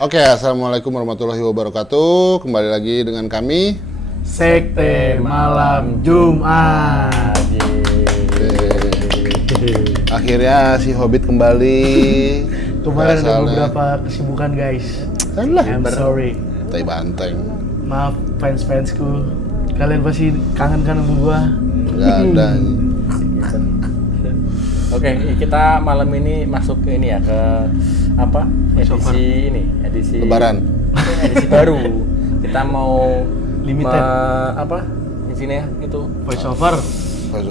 Oke, assalamualaikum warahmatullahi wabarakatuh. Kembali lagi dengan kami Sekte Malam Jumat. Akhirnya si Hobbit kembali. Kemarin ada beberapa kesibukan guys. I'm sorry. Tai banteng. Maaf fans-fansku. Kalian pasti kangen kan sama gua? Gak ada. Oke, kita malam ini masuk ke ini ya, ke apa? Edisi Lebaran. Edisi baru. Kita mau Limited. Di sini ya, itu Voice over.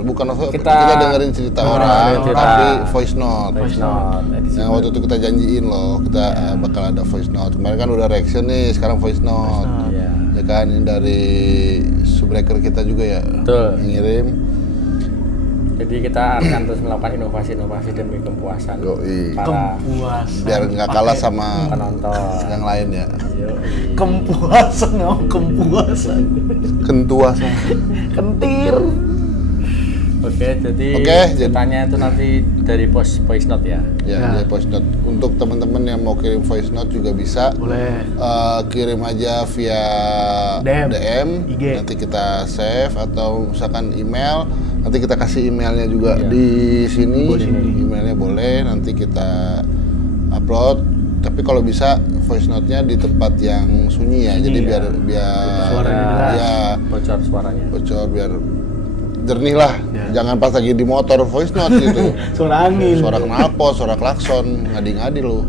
Bukan kita dengerin cerita orang, tapi voice note. edisi Yang waktu itu kita janjiin loh, kita bakal ada voice note. Kemarin kan udah reaction nih, sekarang voice note. Iya. Ya kan, ini dari subbreaker kita juga ya. Betul. Yang ngirim. Jadi kita akan terus melakukan inovasi-inovasi demi kepuasan Yoi. para Kepuasan. Biar nggak kalah sama penonton. yang lain ya. Yoi. Kepuasan, kepuasan. Kentuasan. Kentir. Oke, jadi jadi- ceritanya itu nanti dari voice note ya. Ya, Ya. dia voice note. Untuk teman-teman yang mau kirim voice note juga bisa. Boleh. Kirim aja via DM, IG. nanti kita save, atau misalkan email, nanti kita kasih emailnya juga Iya. di sini. Di sini. Emailnya boleh, nanti kita upload. Tapi kalau bisa voice note-nya di tempat yang sunyi ya, jadi ya. biar Suaranya jelas. ya Bocor suaranya. bocor, biar jernih lah. Ya. Jangan pas lagi di motor voice note gitu. Suara angin. Suara knalpot, suara klakson, ngadi-ngadi lu.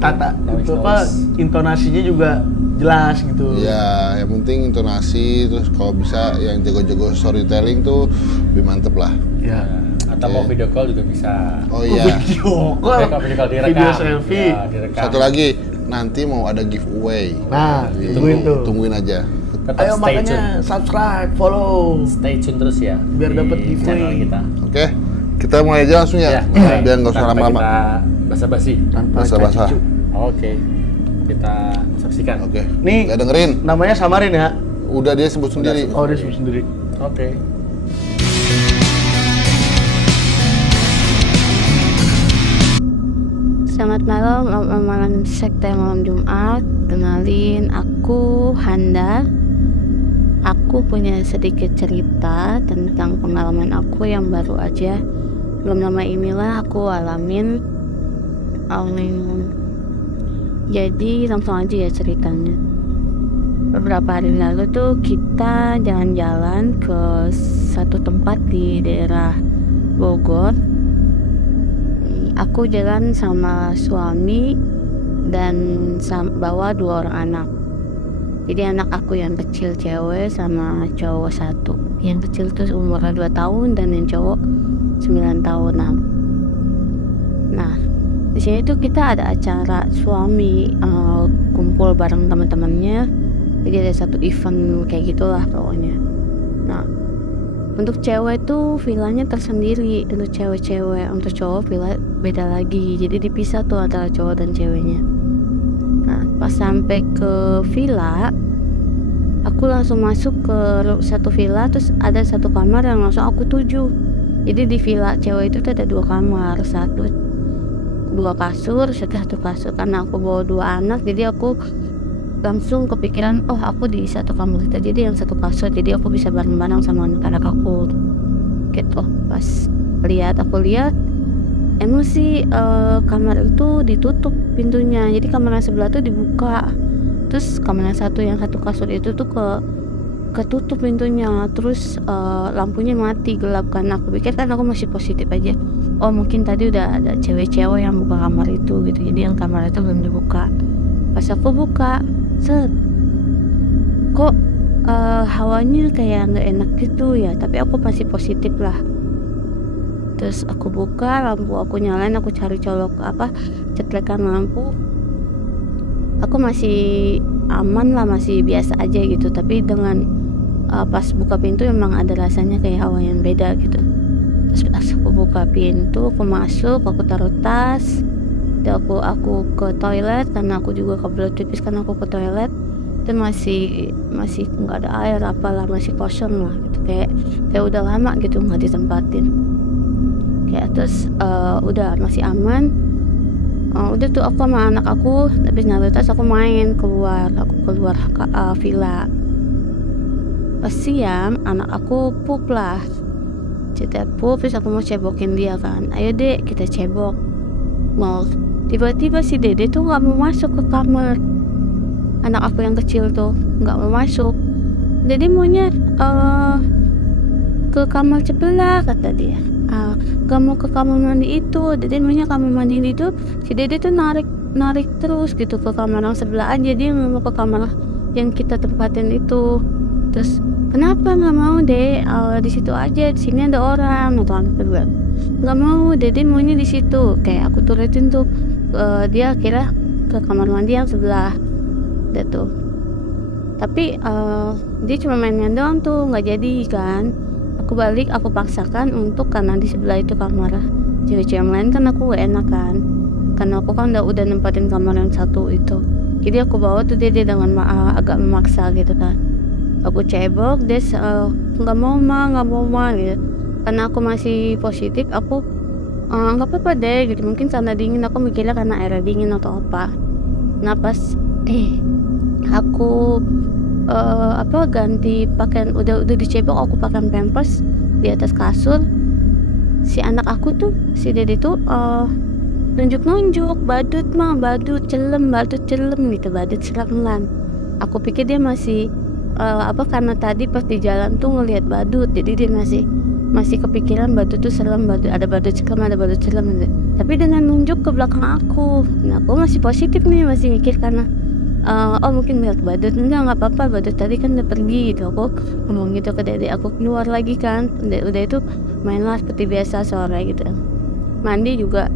Tata itu apa? Intonasinya juga jelas gitu. Ya, yang penting intonasi, terus kalau bisa yang jago-jago storytelling tuh lebih mantep lah. Ya. Atau mau video call juga bisa. Oh Video iya, call. Video call direkam. Video selfie. Ya, direkam. satu lagi, nanti mau ada giveaway. Nah, Jadi, tungguin tuh. Tungguin aja. Tetap Ayo stay makanya tune. subscribe, follow. Stay tune terus ya. Biar di dapet giveaway. channel kita. Oke, kita mulai aja langsung ya, baik. biar nggak usah Tanpa lama-lama. Kita basa-basi. Tanpa Basah-basah. cacicu. Oke. Kita saksikan. Oke, Nih. nggak dengerin. Namanya samarin ya. Udah dia sebut sendiri. Oh, dia sebut sendiri. Oke. Selamat malam Sekte Malam Jumat. Kenalin, aku Handa. Aku punya sedikit cerita tentang pengalaman aku yang baru aja belum lama inilah aku alamin. Jadi langsung aja ya ceritanya. Beberapa hari lalu tuh kita jalan-jalan ke satu tempat di daerah Bogor. Aku jalan sama suami dan bawa 2 orang anak. Jadi anak aku yang kecil cewek sama cowok 1. Yang kecil tuh umurnya 2 tahun dan yang cowok 9 tahunan. Nah, di sini tuh kita ada acara suami kumpul bareng teman-temannya. Jadi ada satu event kayak gitulah pokoknya. Nah, untuk cewek tuh villanya tersendiri, untuk cewek-cewek, untuk cowok villa beda lagi. Jadi dipisah tuh antara cowok dan ceweknya. Nah, pas sampai ke villa, aku langsung masuk ke satu villa, terus ada satu kamar yang langsung aku tuju. Jadi di villa cewek itu tuh ada 2 kamar, 2 kasur, satu kasur. Karena aku bawa 2 anak, jadi aku langsung kepikiran, oh aku di satu kamar itu, jadi yang satu kasur, jadi aku bisa bareng-bareng sama anak-anak aku gitu. Pas aku lihat emang sih kamar itu ditutup pintunya, jadi kamar yang sebelah tuh dibuka, terus kamar yang satu kasur itu tuh ketutup pintunya, terus lampunya mati, gelap kan. Aku pikir kan aku masih positif aja, oh mungkin tadi udah ada cewek-cewek yang buka kamar itu gitu, jadi yang kamar itu belum dibuka. Pas aku buka, kok hawanya kayak nggak enak gitu ya, tapi aku masih positif lah. Terus aku buka, lampu aku nyalain, aku cari cetlekan lampu. Aku masih aman lah, masih biasa aja gitu. Tapi dengan pas buka pintu memang ada rasanya kayak hawa yang beda gitu. Terus pas aku buka pintu, aku masuk, aku taruh tas. Dan aku ke toilet, karena aku juga kebelet pipis kan aku ke toilet. Itu masih nggak ada air, apalah masih kosong lah gitu, kayak udah lama gitu nggak ditempatin. Kayak terus udah masih aman. Udah tuh aku sama anak aku habis naruh tas aku main keluar ke villa. Pas siang anak aku pup lah, pup, terus aku mau cebokin dia kan, ayo dek kita cebok. Mau tiba-tiba si dede tuh nggak mau masuk ke kamar. Anak aku yang kecil tuh nggak mau masuk. Dede maunya ke kamar sebelah kata dia. Gak mau ke kamar mandi itu. Dede maunya kamar mandi itu. Si dede tuh narik terus gitu ke kamar yang sebelah aja. Dia nggak mau ke kamar yang kita tempatin itu. Terus kenapa nggak mau deh? Di situ aja, di sini ada orang. Atau anak kedua nggak mau. Dede maunya di situ. Kayak aku turutin tuh. Dia kira ke kamar mandi yang sebelah. Udah tuh. Tapi dia cuma main-main doang tuh, nggak jadi kan. Aku balik, aku paksakan untuk karena di sebelah itu kamar cewek-cewek yang lain kan aku gak enak kan, karena aku kan udah nempatin kamar yang satu itu. Jadi aku bawa tuh dia dengan agak memaksa gitu kan. Aku cebok, dia nggak mau ma gitu. Karena aku masih positif, aku nggak apa-apa deh gitu. Mungkin sana dingin, aku mikirnya karena air dingin atau apa. Nah pas aku ganti pakaian, udah dicebok, aku pakai pampers di atas kasur. Si anak aku tuh, si dede tuh nunjuk badut celem gitu, badut selamelan. Aku pikir dia masih karena tadi pas di jalan tuh ngelihat badut, jadi dia masih kepikiran badut tuh serem, ada badut serem. Tapi dengan nunjuk ke belakang aku, nah aku masih positif nih, masih mikir karena mungkin melihat badut. Enggak apa-apa, badut tadi kan udah pergi gitu. Aku ngomong gitu ke dede. Aku keluar lagi kan, udah itu mainlah seperti biasa sore gitu. Mandi juga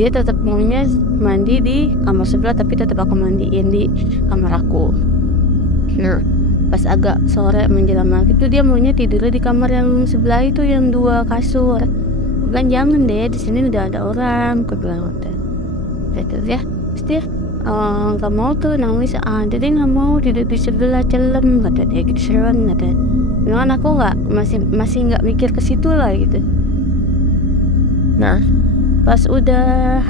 dia tetap maunya mandi di kamar sebelah, tapi tetap aku mandiin di kamar aku. Nah pas agak sore menjelang maghrib itu dia maunya tidur di kamar yang sebelah itu yang 2 kasur. Aku bilang jangan deh, di sini udah ada orang. Aku bilang gitu ya. Terus dia gak mau tuh, nangis. Dede gak mau tidur di sebelah, celem kata dia gitu, serem kata. Bilang aku nggak, masih nggak mikir ke situ lah gitu. Nah pas udah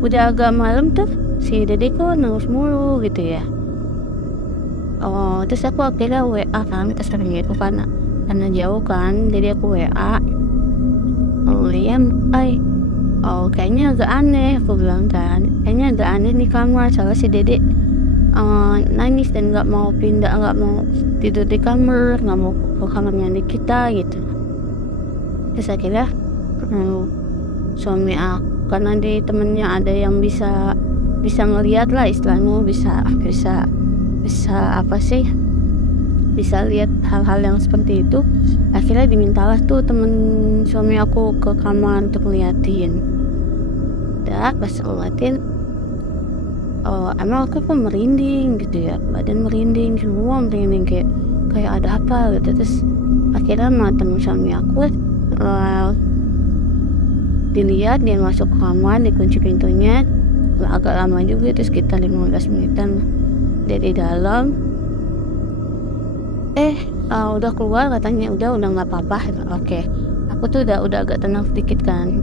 udah agak malam tuh si dede kok nangis mulu gitu ya. Terus aku akhirnya WA kan, kita sering gitu karena jauh kan, jadi aku WA. Kayaknya agak aneh, aku bilang kan. Kayaknya agak aneh nih kamar, soalnya si dede nangis dan nggak mau pindah, nggak mau tidur di kamar, nggak mau ke kamarnya di kita gitu. Terus akhirnya suami aku, karena di temennya ada yang bisa ngelihat lah istilahnya, bisa lihat hal-hal yang seperti itu. Akhirnya dimintalah tuh temen suami aku ke kamar untuk ngeliatin. Pas ngeliatin, emang aku kok merinding gitu ya, badan merinding semua, merinding kayak ada apa gitu. Terus akhirnya temen suami aku dilihat dia masuk ke kamar, dikunci pintunya, agak lama juga, itu sekitar 15 menitan dari dalam. Udah keluar katanya, udah nggak apa-apa. Oke. Aku tuh udah agak tenang sedikit kan.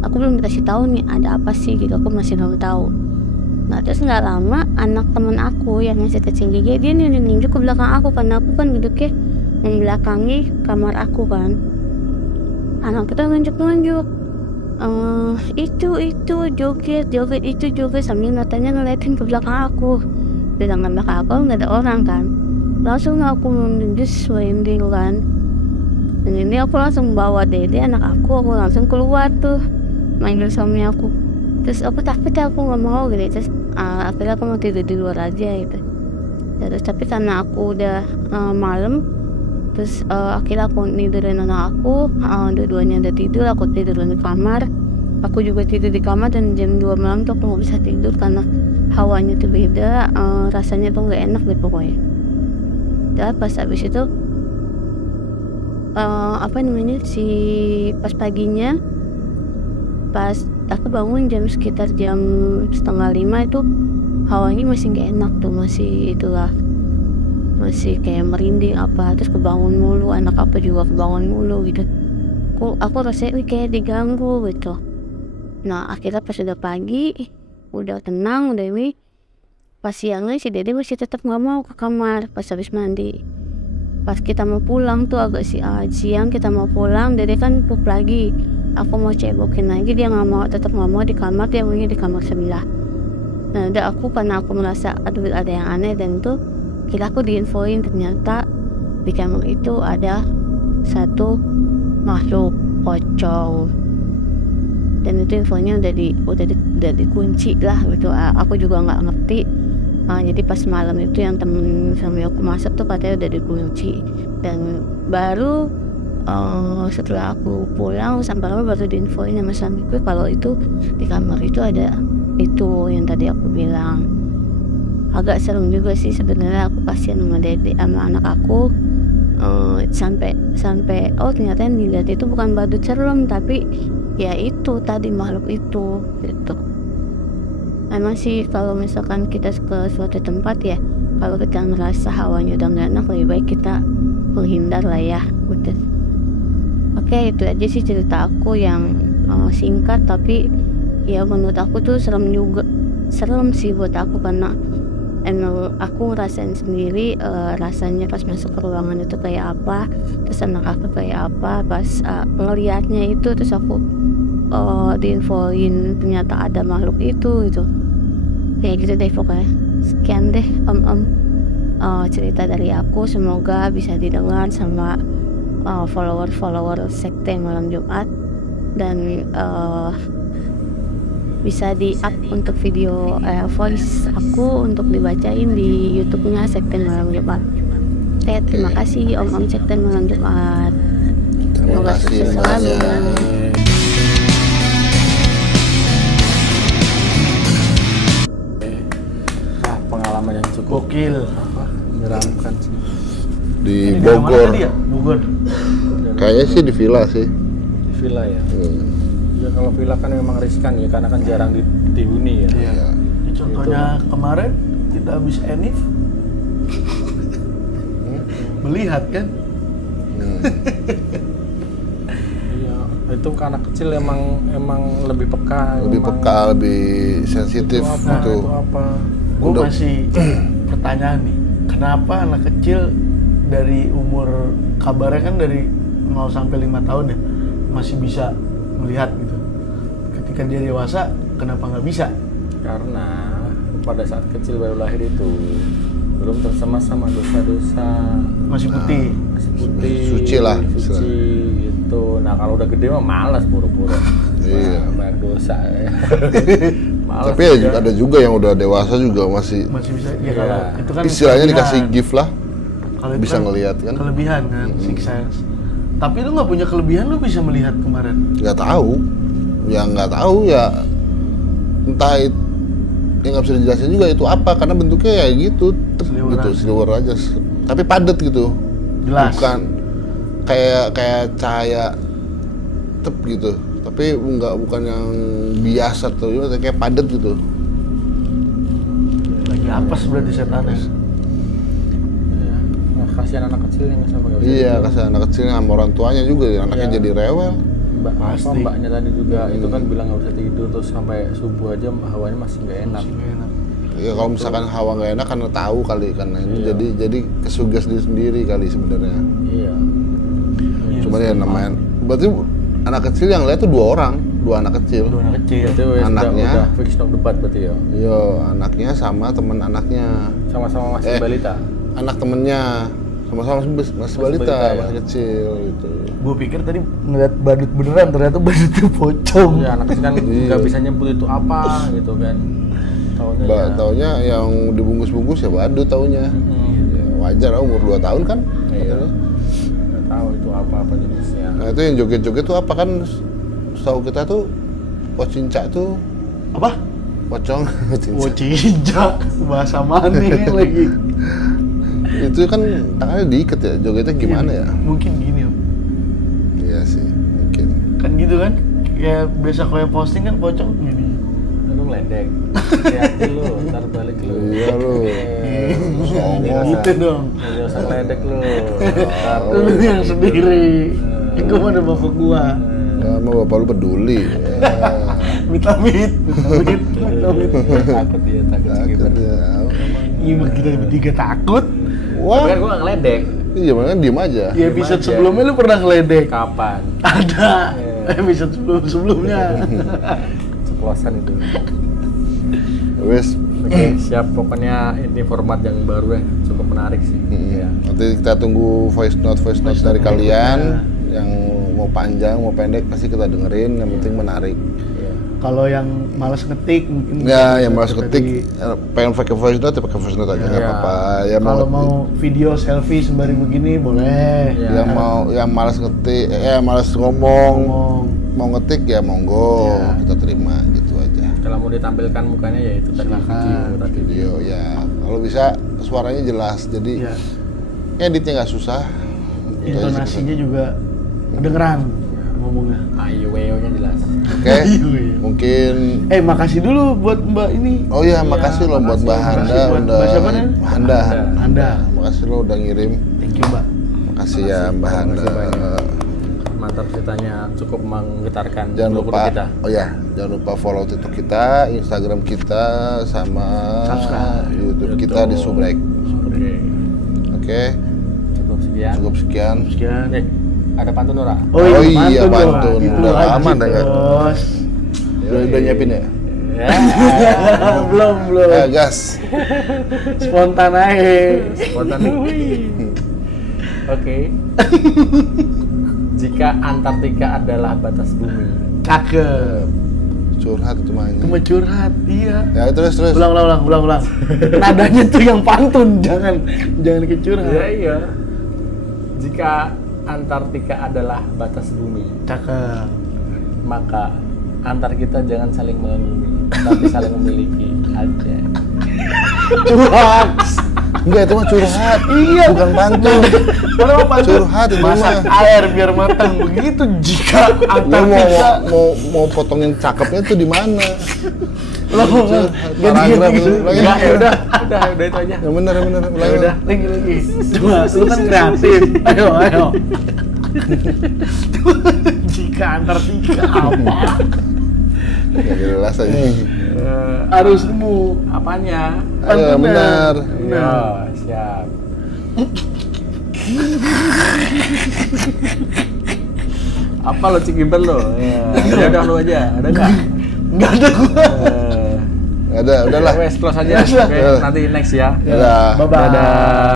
Aku belum dikasih tahu nih ada apa sih gitu, aku masih belum tahu. Nah terus nggak lama anak temen aku yang masih kecil dia nunjuk ke belakang aku, karena aku kan duduknya membelakangi kamar aku kan. Anak kita nunjuk itu joget sambil matanya ngeliatin ke belakang aku. Di belakang aku nggak ada orang kan. Langsung aku menjus merinding kan. Dan ini aku langsung bawa dede anak aku langsung keluar tuh, manggil suami aku. Terus aku takut, aku nggak mau gitu. Terus akhirnya aku mau tidur di luar aja gitu. Terus tapi karena aku udah malam, terus akhirnya aku tidurin anak aku. Dua-duanya udah tidur, aku tidur di kamar. Aku juga tidur di kamar, dan jam 2 malam tuh aku nggak bisa tidur karena hawanya tuh beda, rasanya tuh nggak enak deh pokoknya. Dan pas habis itu pas paginya, pas aku bangun sekitar jam 4:30 itu hawanya masih nggak enak tuh, masih kayak merinding apa. Terus kebangun mulu, anak apa juga kebangun mulu gitu. Aku rasanya kayak diganggu gitu. Nah akhirnya pas udah pagi udah tenang udah ini, pas siangnya si Dede masih tetap nggak mau ke kamar pas habis mandi. Pas kita mau pulang tuh agak siang kita mau pulang, Dede kan pup lagi. Aku mau cebokin lagi, dia nggak mau, tetap nggak mau di kamar, dia maunya di kamar sebelah. Nah udah aku karena aku merasa aduh ada yang aneh, dan itu kira aku diinfoin ternyata di kamar itu ada satu makhluk pocong, dan itu infonya udah dikunci lah gitu. Aku juga nggak ngerti. Jadi pas malam itu yang temen sama aku masak tuh katanya udah dikunci, dan baru setelah aku pulang sampai lama baru diinfoin sama suamiku kalau itu di kamar itu ada itu yang tadi aku bilang. Agak serem juga sih sebenarnya, aku kasihan sama Dede sama anak aku. Sampai ternyata yang dilihat itu bukan badut serem, tapi ya itu tadi makhluk itu gitu. Emang sih kalau misalkan kita ke suatu tempat ya, kalau kita ngerasa hawanya udah nggak enak, lebih baik kita menghindar lah ya udah. Oke, itu aja sih cerita aku yang singkat, tapi ya menurut aku tuh serem sih buat aku, karena emang aku ngerasain sendiri rasanya pas masuk ke ruangan itu kayak apa, terus anak aku kayak apa pas ngelihatnya itu, terus aku diinfoin ternyata ada makhluk itu gitu. Kayak gitu deh pokoknya. Sekian deh cerita dari aku, semoga bisa didengar sama follower sekte malam Jumat, dan bisa di-up untuk video voice aku untuk dibacain di YouTube-nya sekte malam Jumat. Terima kasih Om sekte malam Jumat. Terima kasih selalu. Pengalaman yang cukup gokil, menyeramkan sih. Di ini Bogor. tadi ya? Bogor. Kayaknya sih di villa sih. Di villa ya. Ya kalau villa kan memang riskan ya, karena kan jarang dihuni ya. Iya. Contohnya kemarin kita habis Enif melihat kan. Iya, itu ke anak kecil emang lebih peka. Lebih peka, lebih sensitif itu apa? Gue masih pertanyaan nih, kenapa anak kecil dari umur, kabarnya kan dari 0 sampai 5 tahun ya masih bisa melihat gitu, ketika dia dewasa kenapa nggak bisa? Karena pada saat kecil baru lahir itu belum tersemas sama dosa-dosa, masih putih, suci lah, suci gitu. Nah kalau udah gede mah malas pura-pura banyak dosa ya. Malas. Tapi ya ada juga yang udah dewasa juga masih bisa ya. Kalau itu kan istilahnya dikasih gift lah, kalau bisa kan ngelihat kan, kelebihan kan, sixth sense. Tapi lu nggak punya kelebihan, lu bisa melihat kemarin? nggak tahu ya, entah itu yang nggak bisa dijelasin juga itu apa, karena bentuknya ya gitu seliwer aja, tapi padat gitu. Jelas. Bukan kayak cahaya tep gitu, tapi bukan yang biasa tuh, kayak padat gitu. Lagi apes berarti setannya. Iya. Nah, kasihan anak kecil yang sama gak bisa. Iya, kasihan anak kecilnya sama orang tuanya juga, anaknya jadi rewel. Mbaknya tadi juga itu kan bilang nggak bisa tidur, terus sampai subuh aja hawanya masih nggak enak. Ya kalau misalkan hawa nggak enak karena tahu kali, karena itu jadi kesugas diri sendiri kali sebenarnya. Iya. Cuman ya namanya, berarti anak kecil yang lihat tuh dua anak kecil. Itu anaknya udah fix no debat berarti ya. Iya, anaknya sama temen anaknya. Sama-sama masih balita. Anak temennya sama-sama masih balita, ya? masih kecil gitu. Gue pikir tadi ngeliat badut beneran, ternyata badutnya pocong. Iya, anak kecil kan nggak bisa nyebut itu apa gitu kan. Taunya yang dibungkus-bungkus ya badut taunya. Ya, wajar lah, umur 2 tahun kan. Iya. Nggak tahu itu apa jenisnya. Nah itu yang joget-joget tuh apa kan, setahu kita tuh pocinca tuh Apa? pocong. Pocinca, bahasa mana lagi? Itu kan tangannya diikat ya, jogetnya gimana ya? Mungkin gini Om. Iya sih, mungkin. Kan gitu kan, kayak biasa kalau yang posting kan pocong gini. Lu ngeledek, hati-hati lu, ntar balik lu. Iya lu. Gitu dong. Nggak usah ngeledek lu. Lu yang sendiri. Gue mana bapak gua. Ya, sama bapak lu peduli. Ya. Mit-mit. Takut dia, takut Takut Skiber. ya. Iya, kita bertiga takut. Wah, Tapi kan gue nggak ngeledek. iya makanya diem aja. Di episode aja. sebelumnya lu pernah ngeledek. Kapan? Ada. Episode sebelumnya. Ceplosan itu. Wes, Oke, siap. Pokoknya ini format yang baru ya, cukup menarik sih. Iya. nanti kita tunggu voice note dari kalian yang mau panjang mau pendek pasti kita dengerin. Yang penting menarik. Iya. Kalau yang malas ngetik mungkin Ya, yang bisa masuk dari- ketik pengen pakai voice note ya pakai voice note aja nggak Iya. apa-apa. Ya kalau mau video selfie sembari begini boleh. Iya. yang malas ngetik, malas ngomong, Ngomong. mau ngetik ya monggo Iya. kita terima gitu aja. Kalau mau ditampilkan mukanya ya itu tadi video tadi. Video ya, kalau bisa suaranya jelas, jadi Iya. editnya nggak susah. Itu aja sih Intonasinya juga kedengeran ngomongnya. Aiweo-nya jelas. Oke, Iya. mungkin. Makasih dulu buat Mbak ini. Oh iya, makasih lo buat Mbak makasih. Handa Makasih buat udah. Mbak siapa nih? Handa. Anda. Makasih lo udah ngirim. Thank you, Mbak. Makasih ya Mbak Handa. Makasih banyak. Mantap, ceritanya cukup menggetarkan Jangan bulu-bulu lupa, kita. oh ya, jangan lupa follow TikTok kita, Instagram kita, sama Subscribe. YouTube kita di Subrek. Oke. Oke, Cukup sekian. cukup sekian. Sekian. Ada pantun ora? Oh iya, dong. pantun. Itu Udah wajib, lama dah nggak? Bos. Udah nyiapin ya? Ya. belum. Gas. Spontan aja. Spontan. Oke. Jika Antartika adalah batas bumi. Cakep. Curhat itu mah. Cuma curhat, iya. Ya terus. Ulang. Nadanya tuh yang pantun, jangan kecurhat. Iya. Jika Antartika adalah batas bumi, Cakep. maka antar kita jangan saling melindungi, tapi saling memiliki aja. Curhat. Enggak, itu mah curhat. Iya. Bukan pantun. Mana mau pantun? Curhat itu Masak mah. air biar matang. Begitu jika Lu Antartika. mau potongin cakepnya tuh di mana? Lo Paragraf ganti-ganti. itu. Ulangi. Ya udah itu aja. Yang benar. Ya udah, lagi. Cuma lu kan kreatif. Ayo. Jika Antartika apa? Nggak jelas aja. Harus nemu. Apanya? Ayo, benar. Ya, siap. Apa lo Cikibel lo? Ya udah lo aja. Ada nggak? Enggak ada gua. Nggak ada, udahlah. Wes close aja. Ya, sudah. Oke, nanti next ya. Dadah. Bye-bye. Dadah.